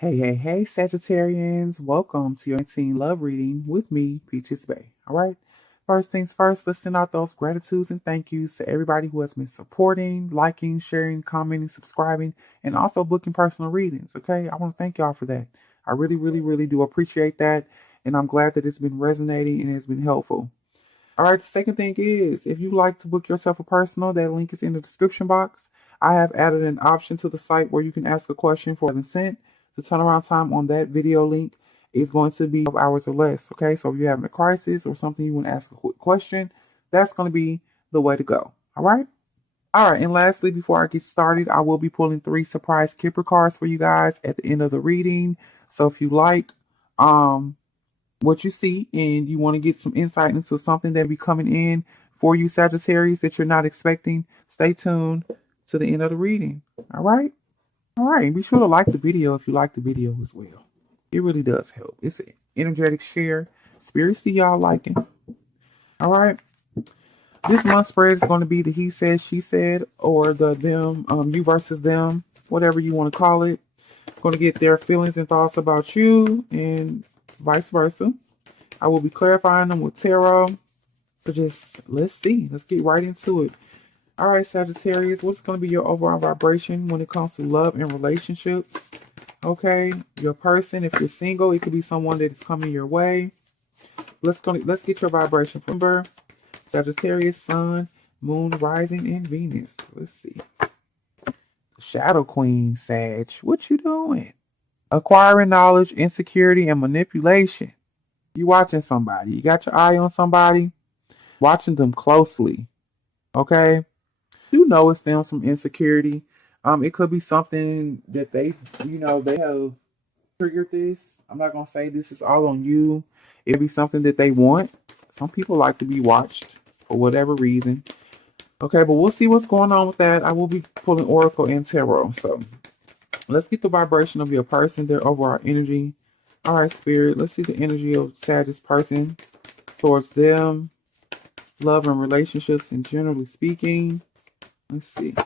Hey, Sagittarians. Welcome to your 19 love reading with me, Peaches Bay. All right. First things first, let's send out those gratitudes and thank yous to everybody who has been supporting, liking, sharing, commenting, subscribing, and also booking personal readings. Okay. I want to thank y'all for that. I really do appreciate that. And I'm glad that it's been resonating and it's been helpful. All right, the second thing is if you like to book yourself a personal, that link is in the description box. I have added an option to the site where you can ask a question for 7 cents. The turnaround time on that video link is going to be 12 hours or less. Okay, so if you're having a crisis or something you want to ask a quick question, that's going to be the way to go. All right. All right, and lastly, before I get started, I will be pulling 3 surprise Kipper cards for you guys at the end of the reading. So if you like, what you see and you want to get some insight into something that be coming in for you Sagittarius that you're not expecting, stay tuned to the end of the reading. All right, and be sure to like the video if you like the video as well. It really does help. It's an energetic share. Spirits see y'all liking. All right, this month's spread is going to be the he said, she said, or the them, you versus them, whatever you want to call it. Going to get their feelings and thoughts about you and vice versa. I will be clarifying them with tarot. So just let's see. Let's get right into it. All right, Sagittarius, what's going to be your overall vibration when it comes to love and relationships? Okay, your person, if you're single, it could be someone that is coming your way. Let's get your vibration from Ember, Sagittarius, Sun, Moon, Rising, and Venus. Let's see. Shadow Queen, Sag, what you doing? Acquiring knowledge, insecurity, and manipulation. You watching somebody. You got your eye on somebody. Watching them closely. Okay? You know it's them some insecurity. It could be something that they have triggered this. I'm not gonna say this is all on you. It'll be something that they want. Some people like to be watched for whatever reason. Okay, but we'll see what's going on with that. I will be pulling Oracle and Tarot. So let's get the vibration of your person, their overall energy. All right, Spirit, let's see the energy of Sagittarius person towards them, love and relationships, and generally speaking. Let's see.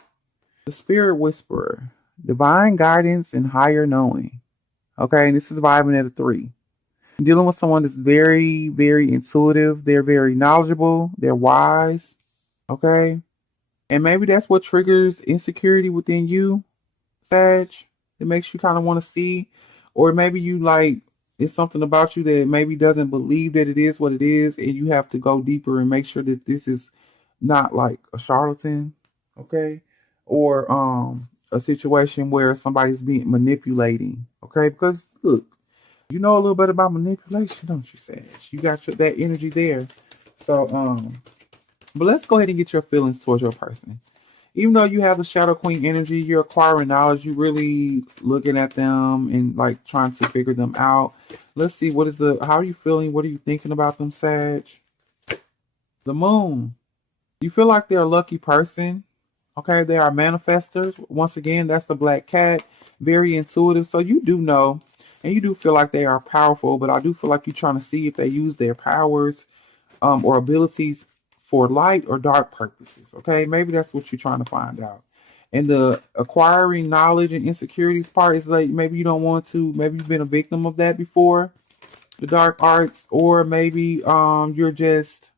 The Spirit Whisperer, divine guidance and higher knowing. Okay, and this is vibing at a 3. Dealing with someone that's very intuitive. They're very knowledgeable. They're wise. Okay, and maybe that's what triggers insecurity within you, Sag. It makes you kind of want to see, or maybe you like it's something about you that maybe doesn't believe that it is what it is, and you have to go deeper and make sure that this is not like a charlatan, okay, or a situation where somebody's being manipulating, okay? Because look, you know a little bit about manipulation, don't you, Sag? You got that energy there, so but let's go ahead and get your feelings towards your person. Even though you have the Shadow Queen energy, you're acquiring knowledge, you're really looking at them and like trying to figure them out. Let's see, how are you feeling? What are you thinking about them, Sag? The Moon. You feel like they're a lucky person. Okay, they are manifestors. Once again, that's the black cat. Very intuitive. So you do know, and you do feel like they are powerful, but I do feel like you're trying to see if they use their powers or abilities for light or dark purposes. Okay, maybe that's what you're trying to find out. And the acquiring knowledge and insecurities part is like maybe you don't want to, maybe you've been a victim of that before, the dark arts, or maybe you're just,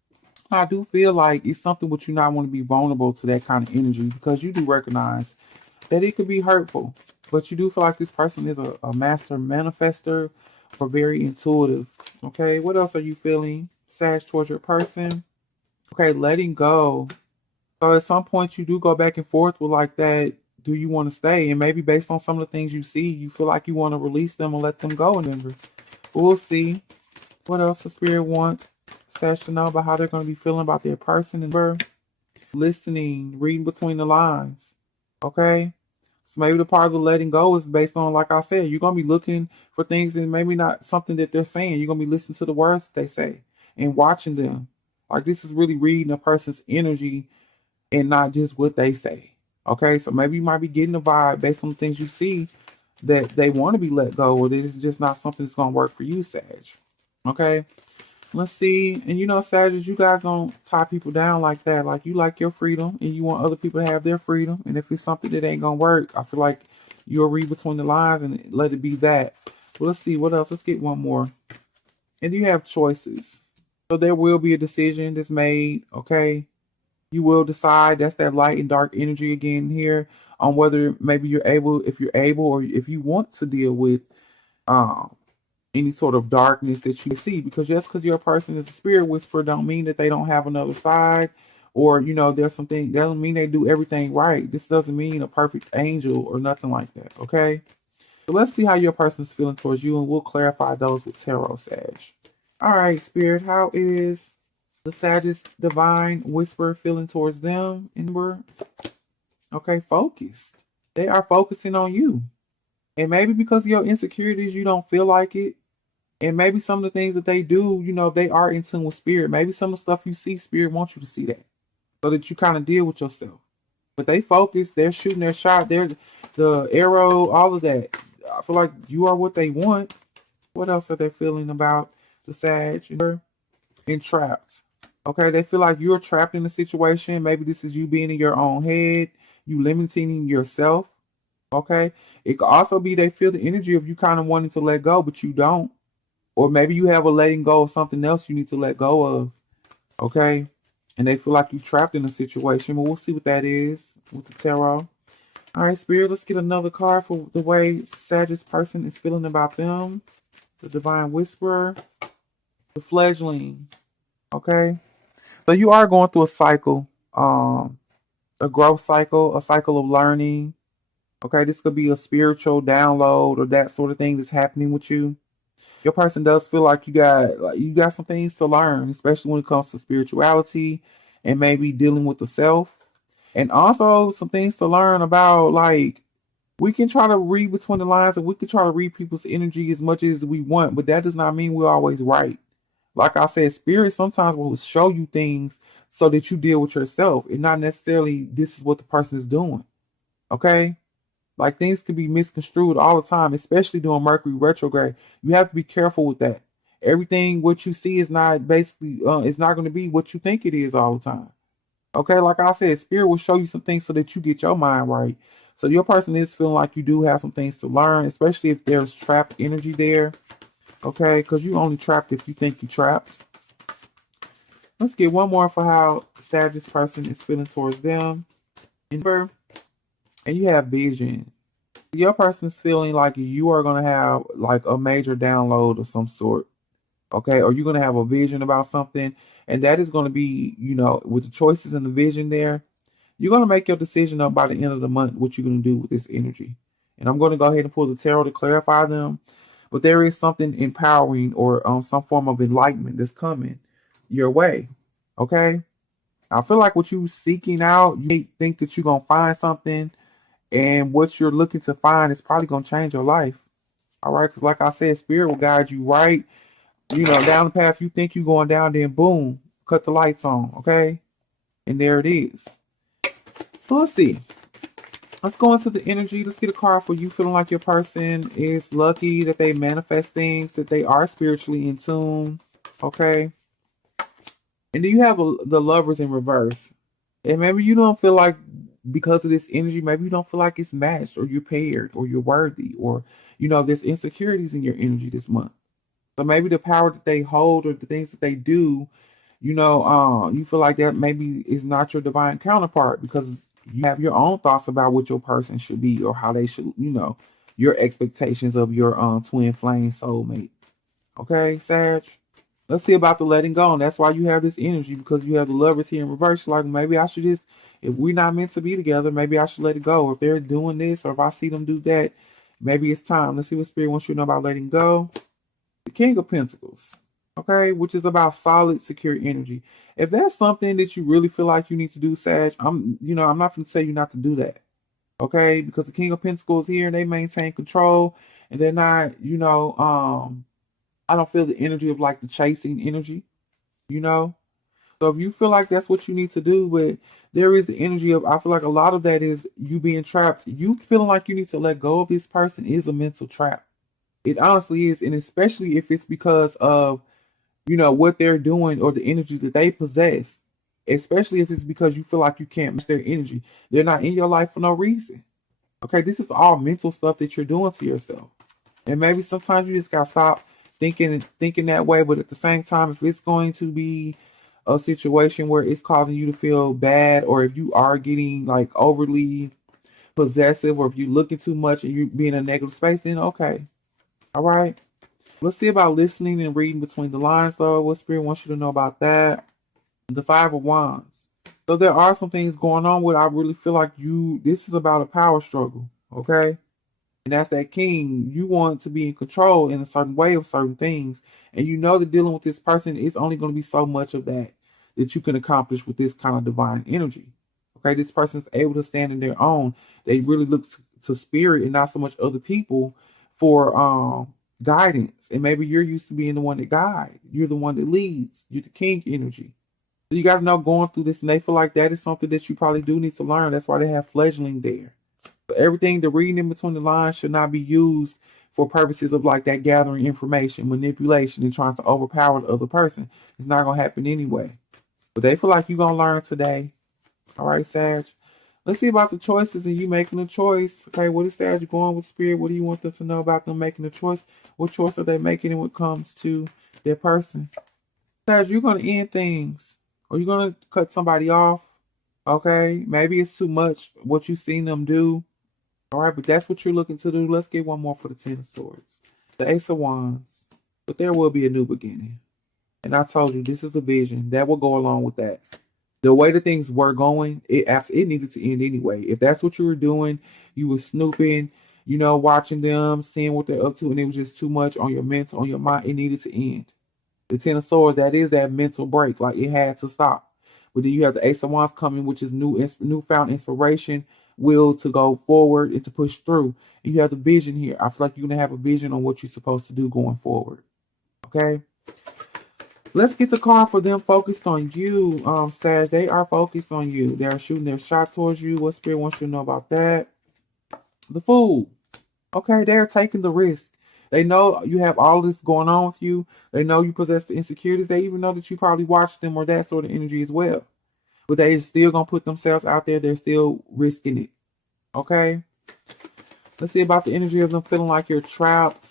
I do feel like it's something which you not want to be vulnerable to that kind of energy because you do recognize that it could be hurtful. But you do feel like this person is a master manifester or very intuitive. Okay, what else are you feeling, Sag, towards your person? Okay, letting go. So at some point you do go back and forth with like that. Do you want to stay? And maybe based on some of the things you see, you feel like you want to release them and let them go. And we'll see what else the Spirit wants Sag to know about how they're going to be feeling about their person and listening, reading between the lines. Okay, so maybe the part of the letting go is based on, like I said, you're going to be looking for things and maybe not something that they're saying. You're going to be listening to the words that they say and watching them. Like this is really reading a person's energy and not just what they say. Okay, so maybe you might be getting a vibe based on the things you see that they want to be let go, or that it's just not something that's going to work for you, Sag. Okay, let's see. And you know, Sag, you guys don't tie people down like that. Like you like your freedom and you want other people to have their freedom. And if it's something that ain't going to work, I feel like You'll read between the lines and let it be that. But let's see what else. Let's get one more. And you have choices. So there will be a decision that's made, okay? You will decide. That's that light and dark energy again here on whether maybe if you're able, or if you want to deal with um any sort of darkness that you see. Because just because you're a person is a spirit whisperer don't mean that they don't have another side, or there's something that doesn't mean they do everything right. This doesn't mean a perfect angel or nothing like that, okay? So let's see how your person is feeling towards you, and we'll clarify those with tarot, Sag. All right, Spirit, how is the Sagittarius divine whisper feeling towards them? And we're okay, focused. They are focusing on you. And maybe because of your insecurities, you don't feel like it. And maybe some of the things that they do, they are in tune with spirit. Maybe some of the stuff you see, spirit wants you to see that, so that you kind of deal with yourself. But they focus, they're shooting their shot, they're the arrow, all of that. I feel like you are what they want. What else are they feeling about the Sag? And trapped. Okay, they feel like you're trapped in a situation. Maybe this is you being in your own head, you limiting yourself. Okay, it could also be they feel the energy of you kind of wanting to let go, but you don't. Or maybe you have a letting go of something else you need to let go of. Okay, and they feel like you're trapped in a situation. But we'll see what that is with the tarot. All right, Spirit, let's get another card for the way Sagittarius person is feeling about them. The Divine Whisperer, the Fledgling. Okay, so you are going through a cycle, a growth cycle, a cycle of learning. Okay, this could be a spiritual download or that sort of thing that's happening with you. Your person does feel like you got some things to learn, especially when it comes to spirituality and maybe dealing with the self. And also some things to learn about, like, we can try to read between the lines and we can try to read people's energy as much as we want, but that does not mean we're always right. Like I said, spirit sometimes will show you things so that you deal with yourself and not necessarily this is what the person is doing. Okay? Like, things can be misconstrued all the time, especially during Mercury retrograde. You have to be careful with that. Everything what you see is not basically, it's not going to be what you think it is all the time. Okay, like I said, spirit will show you some things so that you get your mind right. So your person is feeling like you do have some things to learn, especially if there's trapped energy there. Okay, because you only trapped if you think you're trapped. Let's get one more for how Sagittarius person is feeling towards them. And you have vision. Your person is feeling like you are going to have like a major download of some sort. Okay, or you're going to have a vision about something, and that is going to be, with the choices and the vision there, you're going to make your decision up by the end of the month what you're going to do with this energy. And I'm going to go ahead and pull the tarot to clarify them, but there is something empowering or some form of enlightenment that's coming your way. Okay, I feel like what you're seeking out, you may think that you're going to find something, and what you're looking to find is probably going to change your life. All right, because like I said, spirit will guide you right down the path you think you're going down, then boom, cut the lights on, okay? And there it is. So let's see. Let's go into the energy. Let's get a card for you feeling like your person is lucky, that they manifest things, that they are spiritually in tune, okay? And then you have the Lovers in reverse. And maybe you don't feel like, because of this energy, maybe you don't feel like it's matched, or you're paired, or you're worthy, or, there's insecurities in your energy this month. So maybe the power that they hold or the things that they do, you feel like that maybe is not your divine counterpart, because you have your own thoughts about what your person should be or how they should, your expectations of your twin flame soulmate. Okay, Sag? Let's see about the letting go. And that's why you have this energy, because you have the Lovers here in reverse. Like, maybe I should just, if we're not meant to be together, maybe I should let it go. Or if they're doing this, or if I see them do that, maybe it's time. Let's see what Spirit wants you to know about letting go. The King of Pentacles, okay, which is about solid, secure energy. If that's something that you really feel like you need to do, Sag, I'm not going to tell you not to do that, okay? Because the King of Pentacles here, they maintain control, and they're not, I don't feel the energy of like the chasing energy, So if you feel like that's what you need to do, but there is the energy of, I feel like a lot of that is you being trapped. You feeling like you need to let go of this person is a mental trap. It honestly is, and especially if it's because of, what they're doing or the energy that they possess. Especially if it's because you feel like you can't match their energy. They're not in your life for no reason. Okay, this is all mental stuff that you're doing to yourself. And maybe sometimes you just gotta stop thinking that way, but at the same time, if it's going to be a situation where it's causing you to feel bad, or if you are getting like overly possessive, or if you're looking too much and you be in a negative space, then okay. All right. Let's see about listening and reading between the lines though. What spirit wants you to know about that? The Five of Wands. So there are some things going on where I really feel like this is about a power struggle. Okay. And that's that king. You want to be in control in a certain way of certain things. And you know that dealing with this person is only going to be so much of that you can accomplish with this kind of divine energy. Okay, this person's able to stand in their own. They really look to spirit and not so much other people for guidance. And maybe you're used to being the one that guides. You're the one that leads. You're the king energy. So you got to know going through this, and they feel like that is something that you probably do need to learn. That's why they have fledgling there. Everything, the reading in between the lines should not be used for purposes of like that gathering information, manipulation, and trying to overpower the other person. It's not going to happen anyway. But they feel like you're going to learn today. All right, Sag. Let's see about the choices and you making a choice. Okay, what is Sag going with spirit? What do you want them to know about them making a choice? What choice are they making when it comes to their person? Sag, you're going to end things, or you're going to cut somebody off. Okay, maybe it's too much what you've seen them do. All right, but that's what you're looking to do. Let's get one more for the Ten of Swords. The Ace of Wands. But there will be a new beginning. And I told you, this is the vision. That will go along with that. The way the things were going, it needed to end anyway. If that's what you were doing, you were snooping, watching them, seeing what they're up to, and it was just too much on your mental, on your mind, it needed to end. The Ten of Swords, that is that mental break. Like, it had to stop. But then you have the Ace of Wands coming, which is newfound inspiration, will to go forward and to push through. And you have the vision here. I feel like you're going to have a vision on what you're supposed to do going forward. Okay? Let's get the card for them focused on you, Sag. They are focused on you. They are shooting their shot towards you. What spirit wants you to know about that? The Fool. Okay, they're taking the risk. They know you have all this going on with you. They know you possess the insecurities. They even know that you probably watched them or that sort of energy as well. But they still going to put themselves out there. They're still risking it. Okay? Let's see about the energy of them feeling like you're trapped.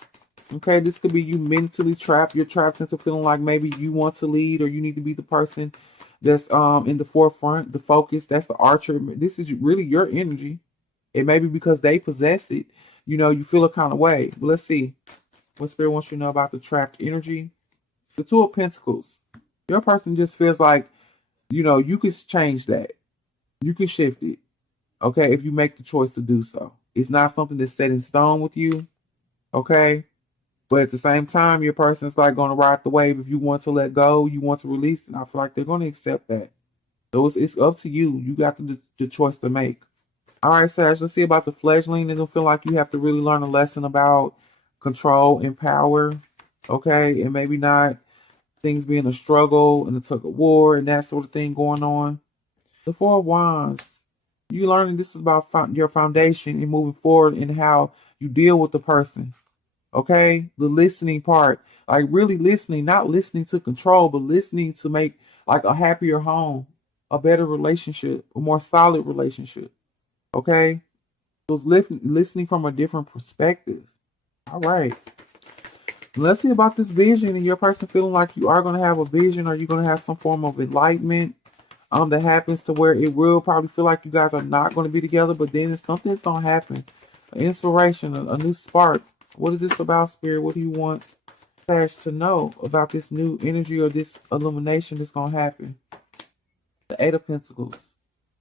Okay, this could be you mentally trapped. You're trapped into feeling like maybe you want to lead, or you need to be the person that's in the forefront, the focus. That's the archer. This is really your energy. It may be because they possess it. You feel a kind of way. But let's see what spirit wants you to know about the trapped energy. The Two of Pentacles. Your person just feels like, you can change that. You can shift it. Okay, if you make the choice to do so. It's not something that's set in stone with you. Okay? But at the same time, your person's like going to ride the wave. If you want to let go, you want to release, and I feel like they're going to accept that. So it's up to you. You got the choice to make. All right, Sag, let's see about the fledgling. They don't feel like you have to really learn a lesson about control and power. Okay? And maybe not things being a struggle and a tug of war and that sort of thing going on. The Four of Wands. You learning this is about your foundation and moving forward in how you deal with the person. Okay? The listening part. Like really listening, not listening to control, but listening to make like a happier home, a better relationship, a more solid relationship. Okay? So it's listening from a different perspective. All right. Let's see about this vision and your person feeling like you are going to have a vision, or you're going to have some form of enlightenment that happens to where it will probably feel like you guys are not going to be together, but then something's going to happen. An inspiration, a new spark. What is this about, Spirit? What do you want Sash to know about this new energy or this illumination that's going to happen? The Eight of Pentacles.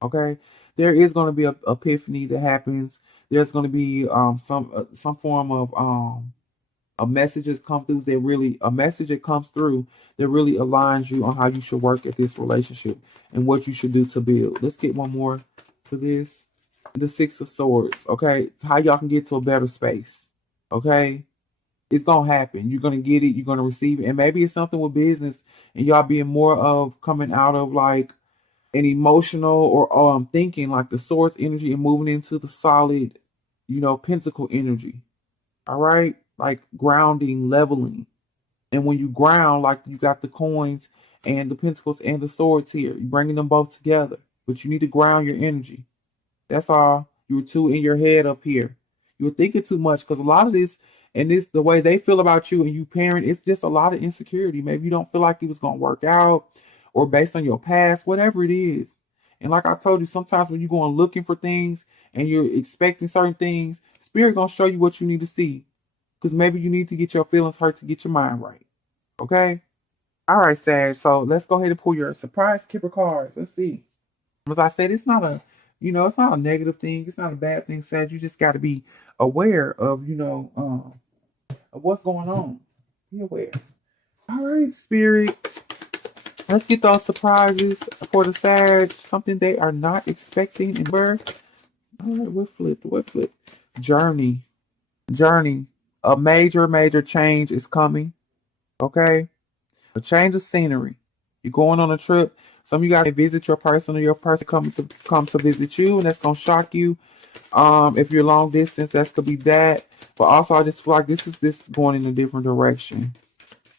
Okay? There is going to be an epiphany that happens. There's going to be some form of a message that comes through that really aligns you on how you should work at this relationship and what you should do to build. Let's get one more for this. The Six of Swords. Okay? It's how y'all can get to a better space. Okay? It's going to happen. You're going to get it. You're going to receive it. And maybe it's something with business and y'all being more of coming out of like an emotional or thinking like the Swords energy and moving into the solid, Pentacle energy. All right? Like grounding, leveling. And when you ground, like you got the coins and the pentacles and the swords here. You're bringing them both together. But you need to ground your energy. That's all. You were too in your head up here. You were thinking too much because a lot of this and this the way they feel about you and you parent, it's just a lot of insecurity. Maybe you don't feel like it was gonna work out or based on your past, whatever it is. And like I told you, sometimes when you're going looking for things and you're expecting certain things, spirit gonna show you what you need to see. Because maybe you need to get your feelings hurt to get your mind right. Okay? All right, Sag. So let's go ahead and pull your surprise kipper cards. Let's see. As I said, it's not a, it's not a negative thing. It's not a bad thing, Sag. You just got to be aware of, of what's going on. Be aware. All right, Spirit. Let's get those surprises for the Sag. Something they are not expecting. And where? All right, what flipped? What flipped? Journey. Journey. A major, major change is coming. Okay? A change of scenery. You're going on a trip. Some of you guys may visit your person or your person come to visit you, and that's gonna shock you. If you're long distance, that's gonna be that. But also I just feel like this is going in a different direction.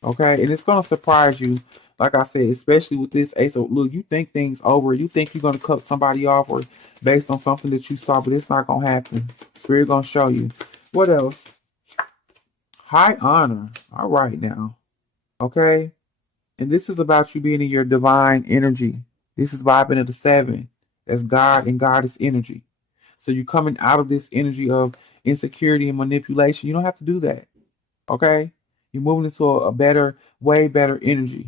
Okay? And it's gonna surprise you. Like I said, especially with this ace of look, you think things over, you think you're gonna cut somebody off or based on something that you saw, but it's not gonna happen. Spirit gonna show you. What else? High honor. All right now. Okay? And this is about you being in your divine energy. This is vibing at the 7. That's God and Goddess energy. So you're coming out of this energy of insecurity and manipulation. You don't have to do that. Okay? You're moving into a better, way better energy.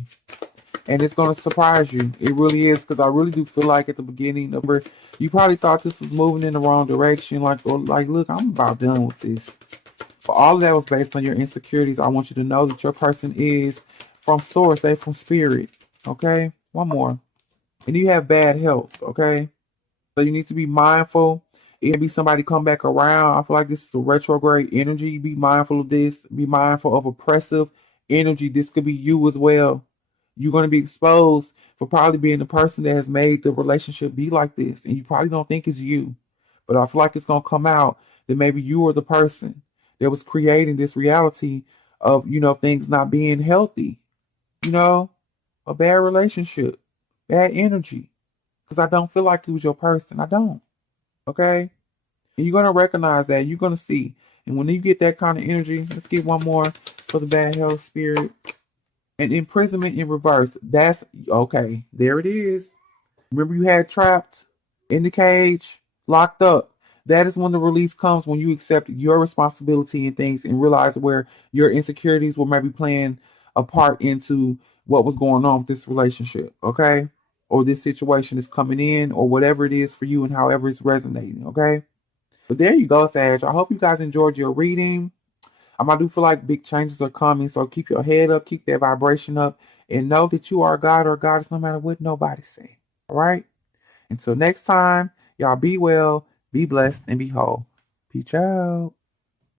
And it's going to surprise you. It really is, because I really do feel like at the beginning of it, you probably thought this was moving in the wrong direction. Like, look, I'm about done with this. But all of that was based on your insecurities. I want you to know that your person is from source, they from spirit. Okay? One more. And you have bad health, okay? So you need to be mindful. It can be somebody come back around. I feel like this is a retrograde energy. Be mindful of this. Be mindful of oppressive energy. This could be you as well. You're going to be exposed for probably being the person that has made the relationship be like this. And you probably don't think it's you. But I feel like it's going to come out that maybe you are the person that was creating this reality of, things not being healthy. A bad relationship, bad energy. Because I don't feel like it was your person. I don't. Okay? And you're going to recognize that. You're going to see. And when you get that kind of energy, let's get one more for the bad health spirit. And imprisonment in reverse. That's okay. There it is. Remember you had trapped in the cage, locked up. That is when the release comes, when you accept your responsibility in things and realize where your insecurities were maybe playing a part into what was going on with this relationship, okay? Or this situation is coming in, or whatever it is for you and however it's resonating, okay? But there you go, Sag. I hope you guys enjoyed your reading. I do feel like big changes are coming, so keep your head up, keep that vibration up, and know that you are God or goddess no matter what nobody say, all right? Until next time, y'all be well, be blessed, and be whole. Peace out.